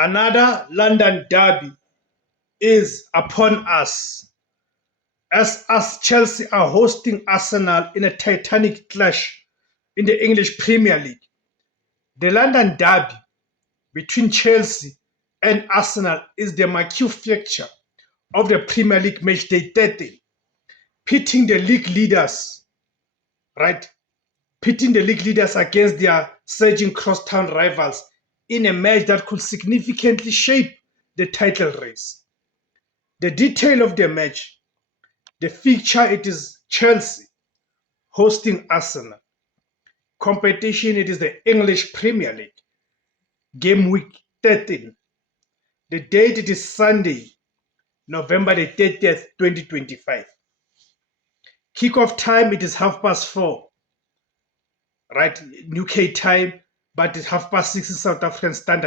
Another London derby is upon us, as Chelsea are hosting Arsenal in a titanic clash in the English Premier League. The London derby between Chelsea and Arsenal is the marquee fixture of the Premier League matchday 13, pitting the league leaders, right? Pitting the league leaders against their surging crosstown rivals in a match that could significantly shape the title race. The detail of the match, the fixture, it is Chelsea hosting Arsenal. Competition, it is the English Premier League. Game week 13. The date, it is Sunday, November the 30th, 2025. Kickoff time, it is 4:30, right? UK time, but it's 6:30 South African Standard